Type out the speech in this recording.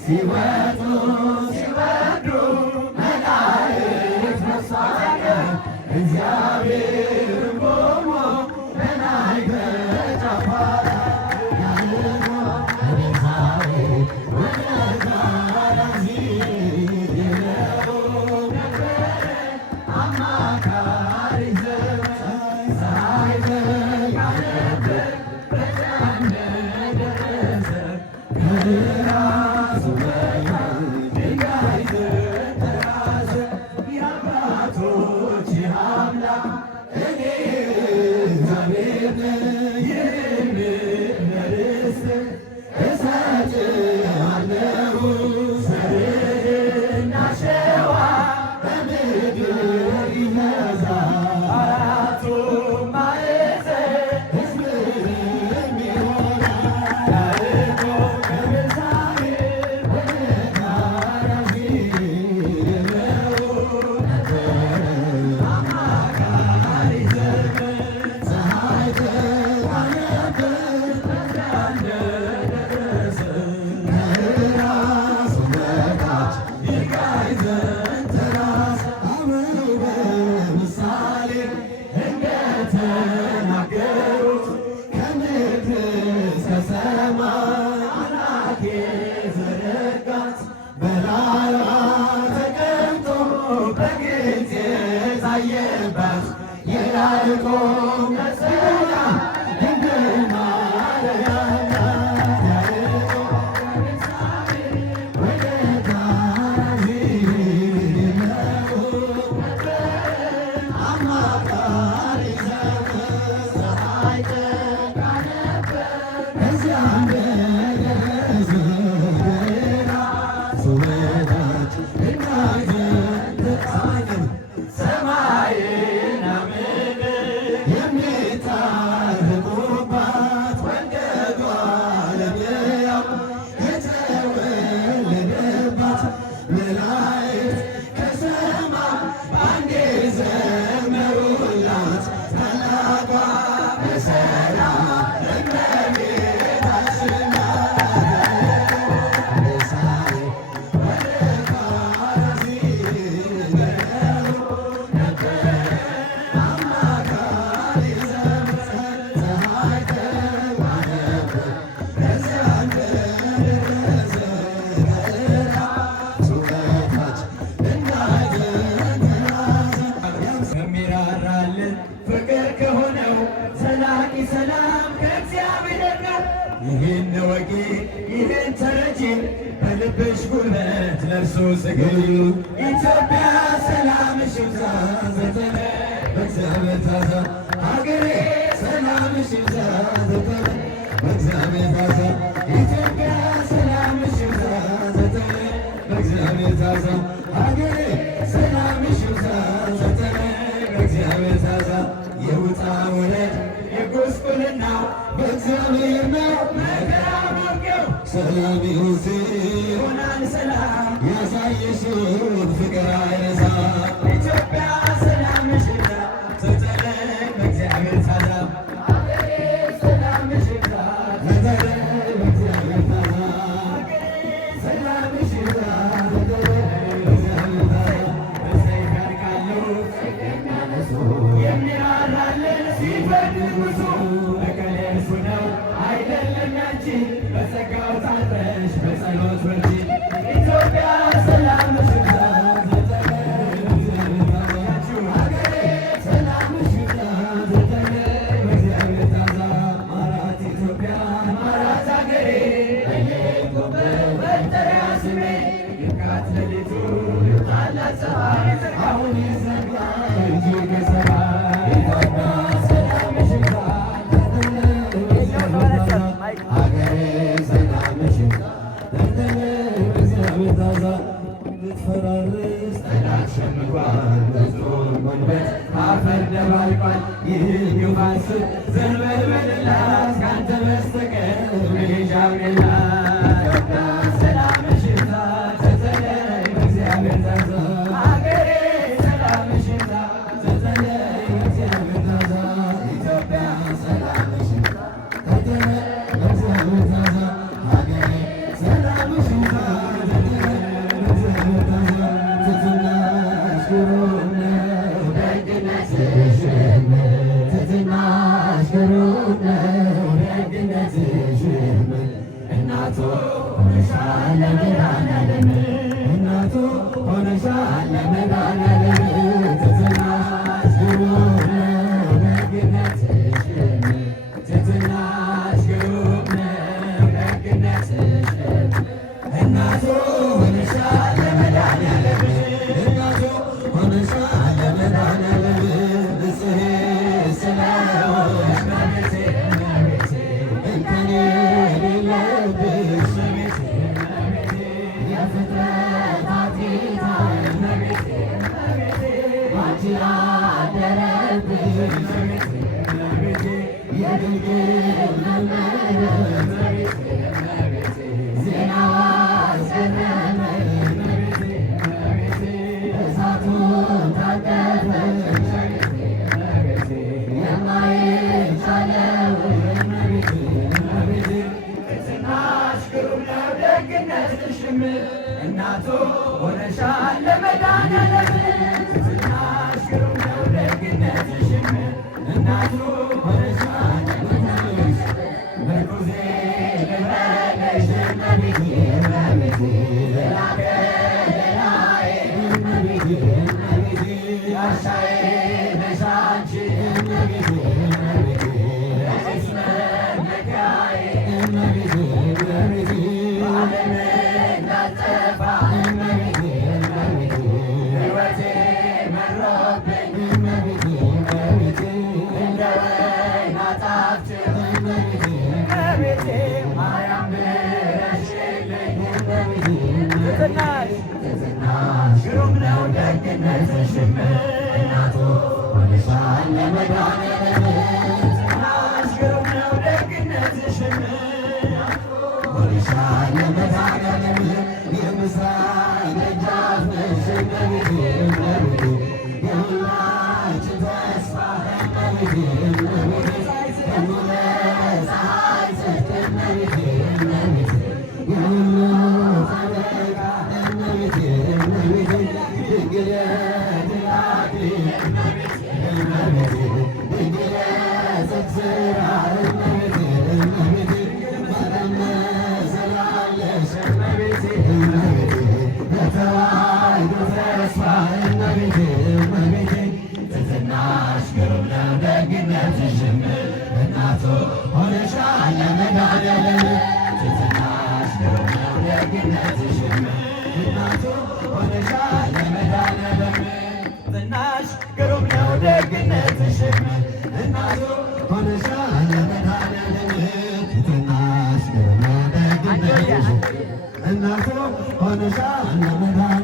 ሲወጡ ሲወርዱ መላእክት መሳቂያ እግዚአብሔር ቆሞ በላይ በጫፋራ ያልሞ ቤዛዊ ወደ ጋራዚ የለው ነበር አማካሪ ዘመን ሳይበቃ ነበር በጫን ደረሰ ይህን ወጌ ይህን ተረጂ በልብሽ ጉልበት ለእርሱ ስገጂ። ኢትዮጵያ ሰላምሽ ይብዛ ዘተነ በእግዚአብሔር ታዛ ሀገሬ ሰላምሽ ይብዛ ዘተነ በእግዚአብሔር ታዛ ኢትዮጵያ ሰላምሽ ይብዛ ዘተነ በእግዚአብሔር ታዛ ሀገሬ ሰላምሽ ይብዛ ዘተነ በእግዚአብሔር ታዛ የውጣ ውረድ የጉስቁልና በእግዚአብሔር ነው መከራ ማውቂያው ሰላም ይሁን ይሆናል ሰላም ያሳየሽውን ፍቅር አይረሳ ኢትዮጵያ ሰላምሽ ይብዛ ዘተነ በእግዚአብሔር ታዛ ሀገሬ ሰላምሽ ይብዛ ዘተነ በእግዚአብሔር ታዛ ሀገሬ ሰላምሽ ይብዛ ዘተነ በእግዚአብሔር ታዛ በሰይፍ ያልቃሉ የሚያነሱ የሚራራልን ሲፈልግ ብዙ እሱ ነው አይደለም ያንቺ በጸጋው ታጥረሽ በጸሎት በርቺ ኢትዮጵያ ሰላምሽ ይብዛ ዘተነ አሁን ይዘጋል እጅግ ሰማይ ኢትዮጵያ ሰላምሽ ይብዛ ሀገሬ ሰላምሽ ይብዛ እግዚአብሔር ታዛ ልትፈራርስ ጠላት ሸምቋል ብዙን ጉልበት አፈር ደባልቋል ይህን ዩፋንስ ዘንበልበልላት ካንተ በስተቀር መሄጃም የላት ኢትዮጵያ ሰላምሽ ይብዛ ተተለይ በእግዚአብሔር ታዛ ሀገሬ ሰላምሽ ይብዛ ተተለይ በእግዚአብሔር ታዛ ኢትዮጵያ ሰላምሽ ይብዛ ተተለይ በእግዚአብሔር ታዛ ሀገሬ ሰላምሽ ይብዛ እናቱ ሆነሻል ለመድኃኒዓለም ዝናሽ ግሩም ነው ደግነትሽም እናቱ ሆነሻል ምርኩዜ ልበለሽ እመቤቴ እመቤቴ ላከ ሌላዬ እመቤቴ እመቤቴ ጋሻዬ ነሽ አንቺ እመቤቴ እመቤቴ ለእኔስ መመኪያዬ እመቤቴ እመቤቴ ዓለም እንዳጠፋ እመቤቴ እመቤቴ ሕይወቴ መሮብኝ እመቤቴ እመቤቴ እንደ ወይን አጣፍጭ እመቤቴ እመቤቴ ማርያም ድረሽልኝ እመቤቴ ትዝናሽ ግሩም ነው ደግነትሽም እናቱ ሆነሻል ለመድኃኒዓለም ዝናሽ ግሩም ነው ደግነትሽም ሆነሻል ለመድኃኒዓለም የምስራቅ ደጃፍ ነሽ እመቤቴ እመቤቴ የሁላችን ተስፋ እመቤቴ እመቤቴ የሙሉ ፀሐይ ጽድቅ እመቤቴ እመቤቴ የሁሉ ጠበቃ እመቤቴ እመቤቴ ድንግል የድል አክሊል እመቤቴ እመቤቴ ድንግል የጽድቅ ሥራ እመቤቴ እመቤቴ የተዋሕዶ ተስፋ እመቤቴ እመቤቴ ትሕትናሽ ግሩም ነው ደግነትሽም እናቱ ሆነሻል ለመድኃኒዓለም ትሕትናሽ ግሩም ነው ደግነትሽም እናቱ ሆነሻል ለመድኃኒዓለም ትሕትናሽ ግሩም ነው ደግነትሽም እናቱ ሆነሻል ለመድኃኒዓለም ትሕትናሽ ግሩም ነው ደግነትሽም እናቱ ሆነሻል ለመድኃኒዓለም